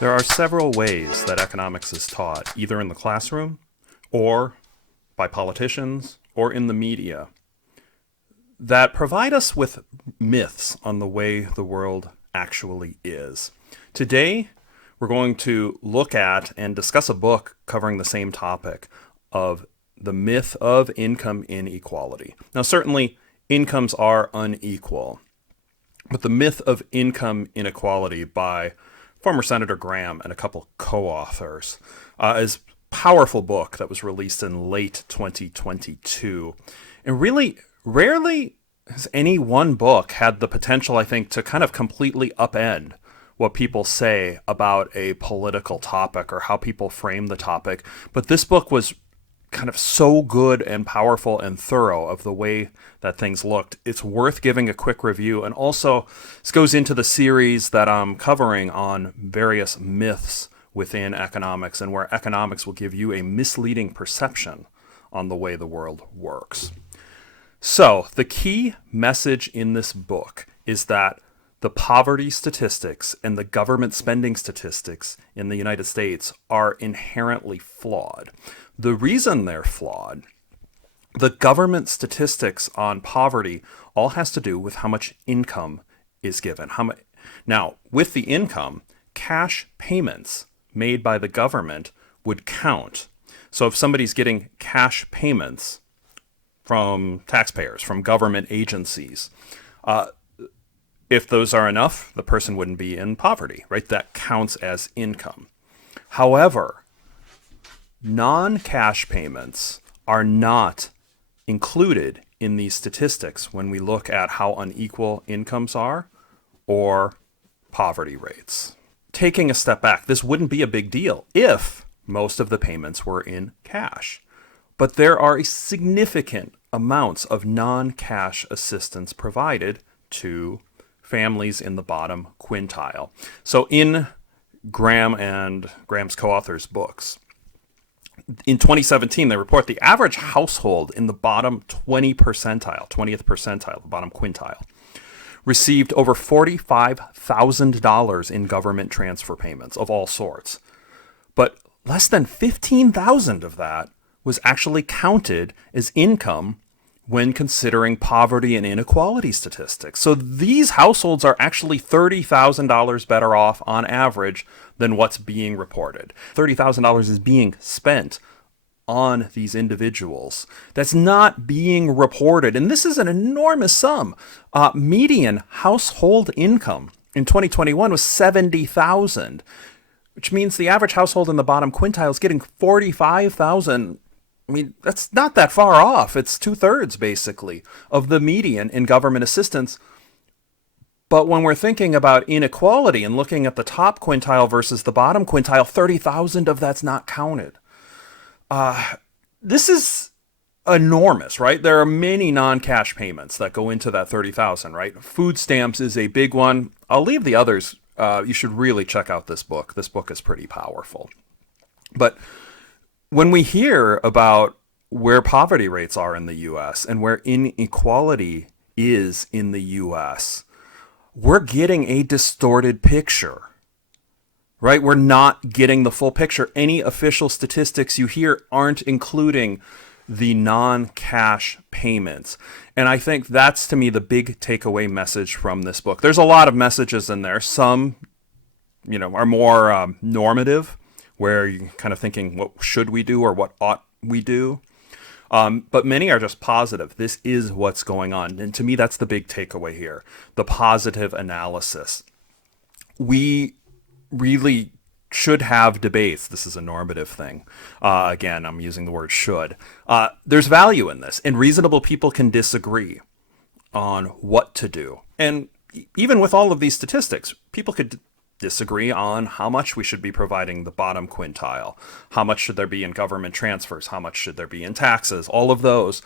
There are several ways that economics is taught, either in the classroom or by politicians or in the media, that provide us with myths on the way the world actually is. Today, we're going to look at and discuss a book covering the same topic of the myth of income inequality. Now, certainly, incomes are unequal, but the myth of income inequality by former Senator Gramm and a couple co-authors is a powerful book that was released in late 2022. And really, rarely has any one book had the potential, I think, to kind of completely upend what people say about a political topic or how people frame the topic. But this book was kind of so good and powerful and thorough of the way that things looked. It's worth giving a quick review. And also, this goes into the series that I'm covering on various myths within economics, and where economics will give you a misleading perception on the way the world works. So, the key message in this book is that the poverty statistics and the government spending statistics in the United States are inherently flawed. The reason they're flawed, the government statistics on poverty all has to do with how much income is given. Now, with the income, cash payments made by the government would count. So if somebody's getting cash payments from taxpayers, from government agencies, if those are enough, the person wouldn't be in poverty, right? That counts as income. However, non-cash payments are not included in these statistics when we look at how unequal incomes are or poverty rates. Taking a step back, this wouldn't be a big deal if most of the payments were in cash. But there are significant amounts of non-cash assistance provided to families in the bottom quintile. So in Gramm and Gramm's co-authors' books, in 2017, they report the average household in the bottom 20th percentile, the bottom quintile, received over $45,000 in government transfer payments of all sorts. But less than $15,000 of that was actually counted as income when considering poverty and inequality statistics. So these households are actually $30,000 better off on average than what's being reported. $30,000 is being spent on these individuals. That's not being reported. And this is an enormous sum. Median household income in 2021 was $70,000, which means the average household in the bottom quintile is getting $45,000. I mean, that's not that far off. It's 2/3, basically, of the median in government assistance. But when we're thinking about inequality and looking at the top quintile versus the bottom quintile, 30,000 of that's not counted. This is enormous, right? There are many non-cash payments that go into that 30,000, right? Food stamps is a big one. I'll leave the others. You should really check out this book. This book is pretty powerful. But when we hear about where poverty rates are in the U.S. and where inequality is in the U.S., we're getting a distorted picture, right? We're not getting the full picture. Any official statistics you hear aren't including the non-cash payments. And I think that's, to me, the big takeaway message from this book. There's a lot of messages in there. Some, are more normative, where you're kind of thinking, what should we do or what ought we do? But many are just positive. This is what's going on. And to me, that's the big takeaway here, the positive analysis. We really should have debates. This is a normative thing. Again, I'm using the word should. There's value in this, and reasonable people can disagree on what to do. And even with all of these statistics, people could disagree on how much we should be providing the bottom quintile. How much should there be in government transfers? How much should there be in taxes? All of those.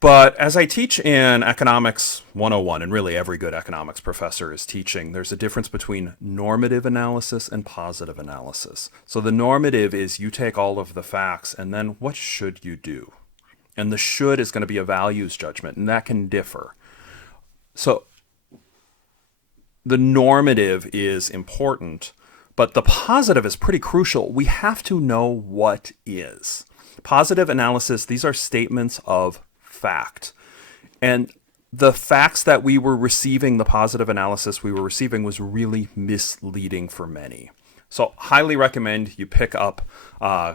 But as I teach in Economics 101, and really every good economics professor is teaching, there's a difference between normative analysis and positive analysis. So the normative is you take all of the facts and then what should you do? And the should is going to be a values judgment, and that can differ. So the normative is important, but the positive is pretty crucial. We have to know what is. Positive analysis, these are statements of fact. And the facts that we were receiving, the positive analysis we were receiving, was really misleading for many. So highly recommend you pick up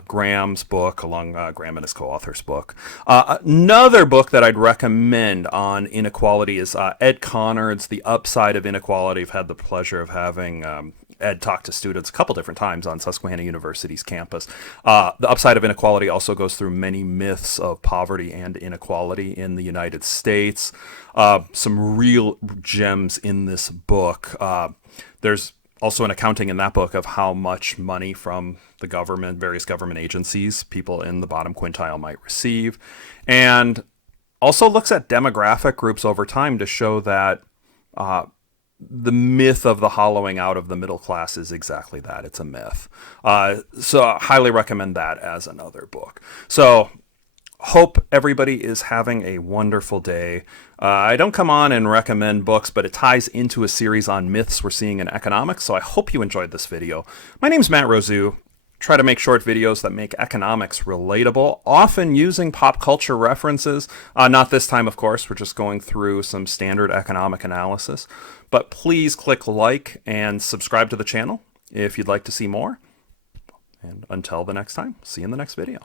Graham's book, along Graham and his co-author's book. Another book that I'd recommend on inequality is Ed Conard's The Upside of Inequality. I've had the pleasure of having Ed talk to students a couple different times on Susquehanna University's campus. The Upside of Inequality also goes through many myths of poverty and inequality in the United States. Some real gems in this book. There's also an accounting in that book of how much money from the government, various government agencies, people in the bottom quintile might receive. And also looks at demographic groups over time to show that the myth of the hollowing out of the middle class is exactly that. It's a myth. So I highly recommend that as another book. So hope everybody is having a wonderful day. I don't come on and recommend books, but it ties into a series on myths we're seeing in economics, so I hope you enjoyed this video. My name's Matt Rosu. Try to make short videos that make economics relatable, often using pop culture references. Not this time, of course. We're just going through some standard economic analysis. But please click like and subscribe to the channel if you'd like to see more. And until the next time, see you in the next video.